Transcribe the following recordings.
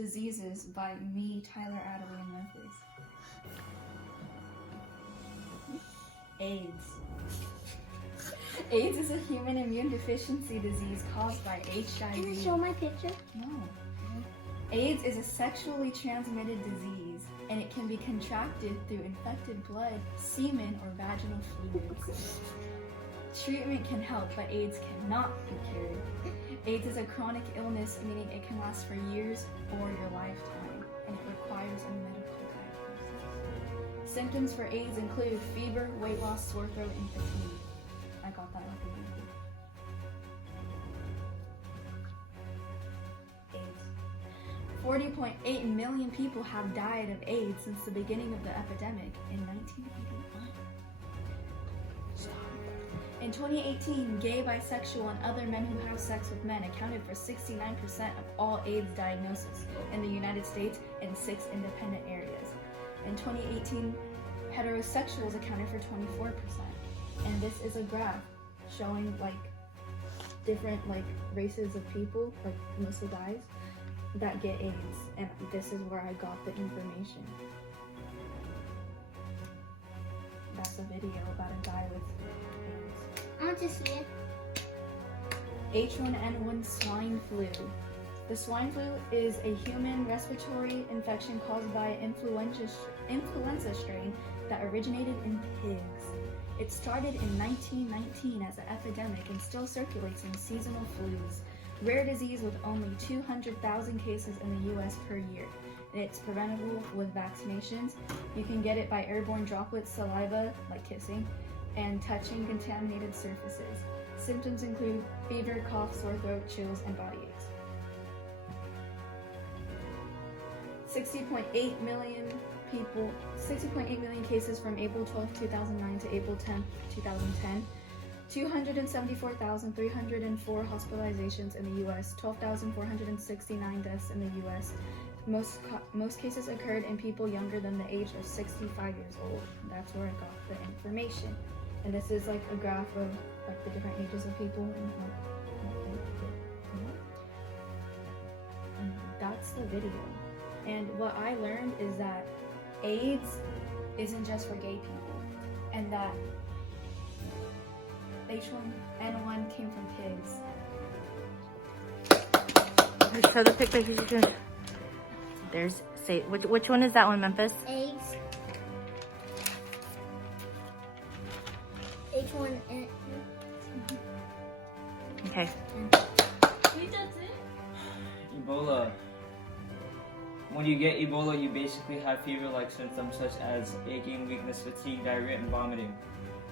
diseases by me, Tyler, Adilee, and Memphis. AIDS. AIDS is a human immune deficiency disease caused by HIV. Can I show my picture? No. AIDS is a sexually transmitted disease, and it can be contracted through infected blood, semen, or vaginal fluids. Treatment can help, but AIDS cannot be cured. AIDS is a chronic illness, meaning it can last for years or your lifetime, and it requires a medical diagnosis. Symptoms for AIDS include fever, weight loss, sore throat, and fatigue. I got that like a baby. AIDS. 40.8 million people have died of AIDS since the beginning of the epidemic in 1981. In 2018, gay, bisexual, and other men who have sex with men accounted for 69% of all AIDS diagnoses in the United States in 6 independent areas. In 2018, heterosexuals accounted for 24%. And this is a graph showing like different like races of people, like mostly guys, that get AIDS. And this is where I got the information. That's a video about a guy with AIDS. I want to see it. H1N1 swine flu. The swine flu is a human respiratory infection caused by an influenza strain that originated in pigs. It started in 1919 as an epidemic and still circulates in seasonal flus. Rare disease with only 200,000 cases in the US per year. And it's preventable with vaccinations. You can get it by airborne droplets, saliva, like kissing, and touching contaminated surfaces. Symptoms include fever, cough, sore throat, chills, and body aches. 60.8 million cases from April 12, 2009 to April 10, 2010. 274,304 hospitalizations in the US, 12,469 deaths in the US. Most cases occurred in people younger than the age of 65 years old. That's where I got the information. And this is like a graph of like the different ages of people and what they get. And that's the video. And what I learned is that AIDS isn't just for gay people, and that H1N1 came from pigs. Show the picture. There's, say, which one is that one, Memphis? AIDS. H1N1. Okay. Wait, that's it? Ebola. When you get Ebola, you basically have fever-like symptoms such as aching, weakness, fatigue, diarrhea, and vomiting.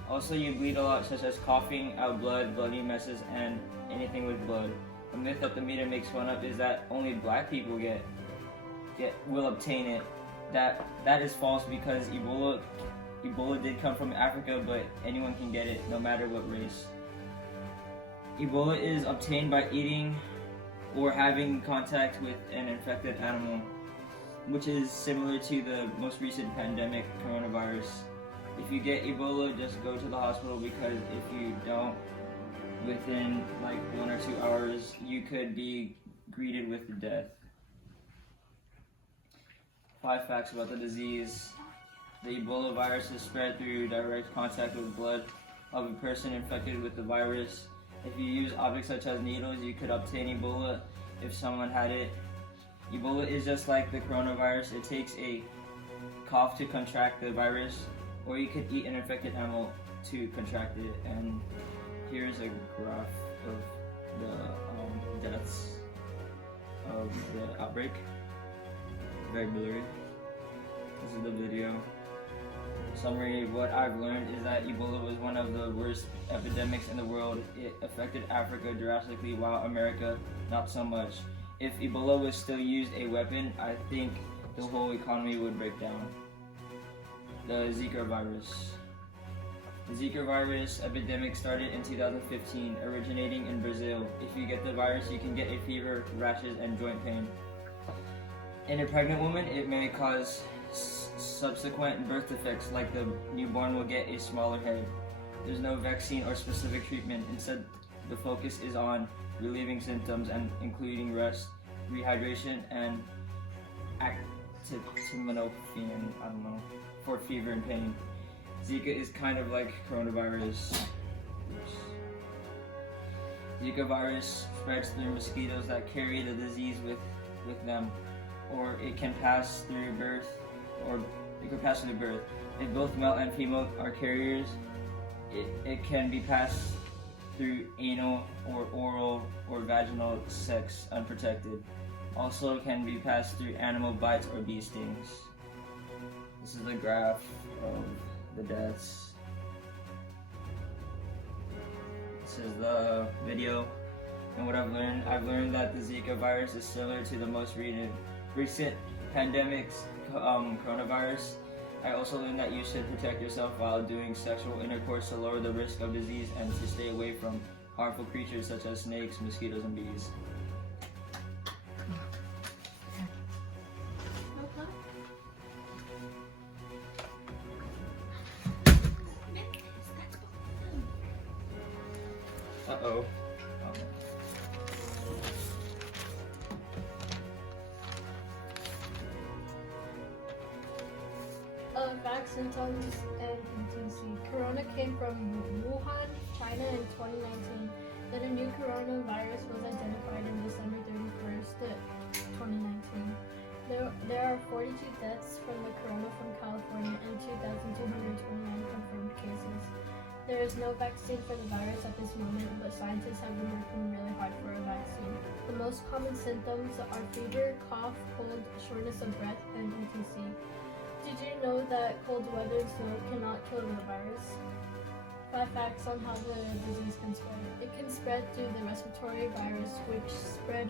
Also, you bleed a lot, such as coughing out blood, bloody messes, and anything with blood. A myth that the media makes fun of is that only black people will obtain it. That is false, because Ebola did come from Africa, but anyone can get it, no matter what race. Ebola is obtained by eating or having contact with an infected animal, which is similar to the most recent pandemic, coronavirus. If you get Ebola, just go to the hospital, because if you don't, within like 1 or 2 hours, you could be greeted with death. 5 facts about the disease. The Ebola virus is spread through direct contact with blood of a person infected with the virus. If you use objects such as needles, you could obtain Ebola if someone had it. Ebola is just like the coronavirus. It takes a cough to contract the virus, or you could eat an infected animal to contract it. And here's a graph of the deaths of the outbreak. Very blurry. This is the video. Summary: what I've learned is that Ebola was one of the worst epidemics in the world. It affected Africa drastically, while America not so much. If Ebola was still used a weapon, I think the whole economy would break down. The Zika virus. The Zika virus epidemic started in 2015, originating in Brazil. If you get the virus, you can get a fever, rashes, and joint pain. In a pregnant woman, it may cause subsequent birth defects, like the newborn will get a smaller head. There's no vaccine or specific treatment. Instead, the focus is on relieving symptoms and including rest, rehydration, and acetaminophen, I don't know, for fever and pain. Zika is kind of like coronavirus. Oops. Zika virus spreads through mosquitoes that carry the disease with them, or it can pass through birth, If both male and female are carriers, it can be passed through anal or oral or vaginal sex unprotected. Also can be passed through animal bites or bee stings. This is the graph of the deaths. This is the video. And what I've learned that the Zika virus is similar to the most recent pandemics, coronavirus. I also learned that you should protect yourself while doing sexual intercourse to lower the risk of disease and to stay away from harmful creatures such as snakes, mosquitoes, and bees. Uh-oh. Facts, symptoms, and ETC. Corona came from Wuhan, China in 2019. Then a new coronavirus was identified in December 31st, 2019. There are 42 deaths from the corona from California and 2,229 confirmed cases. There is no vaccine for the virus at this moment, but scientists have been working really hard for a vaccine. The most common symptoms are fever, cough, cold, shortness of breath, and ETC. Did you know that cold weather and snow cannot kill the virus? 5 facts on how the disease can spread. It can spread through the respiratory virus, which spread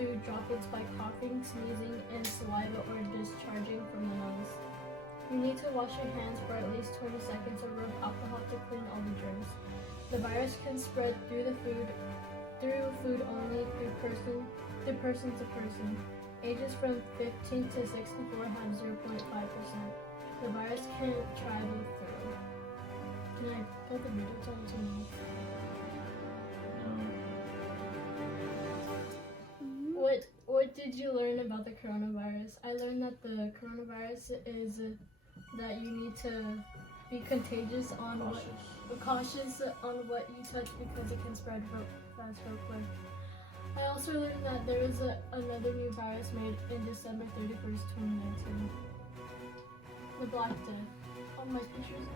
through droplets by coughing, sneezing, and saliva or discharging from the nose. You need to wash your hands for at least 20 seconds or rub alcohol to clean all the germs. The virus can spread through food only, through person to person. Ages from 15 to 64 have 0.5%. The virus can travel through. Can I put the video to me? What did you learn about the coronavirus? I learned that the coronavirus is that you need to be cautious on what you touch because it can spread fast real quick. I also learned that there is another new virus made in December 31st, 2019. The Black Death. Oh, my pictures.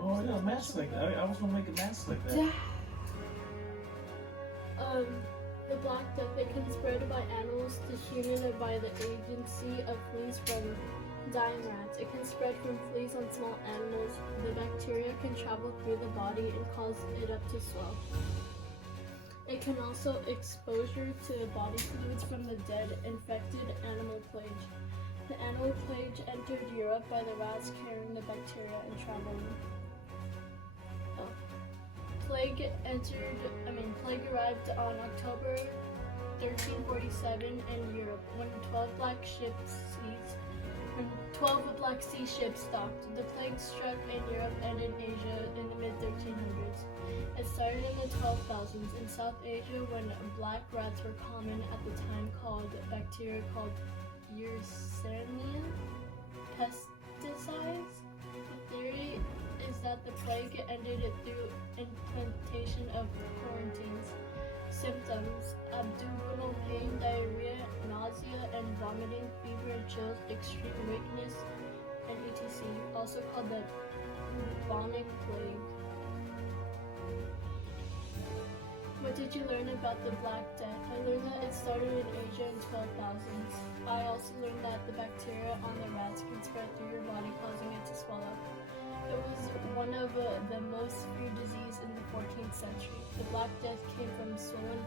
Oh, yeah, a mask like that. I was gonna make a mask like that. The Black Death, it can spread by animals to human by the agency of fleas from dying rats. It can spread from fleas on small animals. The bacteria can travel through the body and cause it up to swell. It can also exposure to body fluids from the dead infected animal plague. The animal plague entered Europe by the rats carrying the bacteria and traveling. Plague arrived on October 1347 in Europe when 12 Black Sea ships docked. The plague struck in Europe and in Asia in the mid-1300s. It started in the 12,000s in South Asia when black rats were common at the time called bacteria called Yersinia pesticides. The theory is that the plague ended through implementation of quarantines. Symptoms: abdominal pain, diarrhea, nausea and vomiting, fever and chills, extreme weakness, and etc. Also called the bubonic plague. What did you learn about the Black Death? I learned that it started in Asia in 12,000s. I also learned that the bacteria on the rats can spread through your body, causing it to swell up. It was one of the most feared diseases in the 14th century. The Black Death came from swollen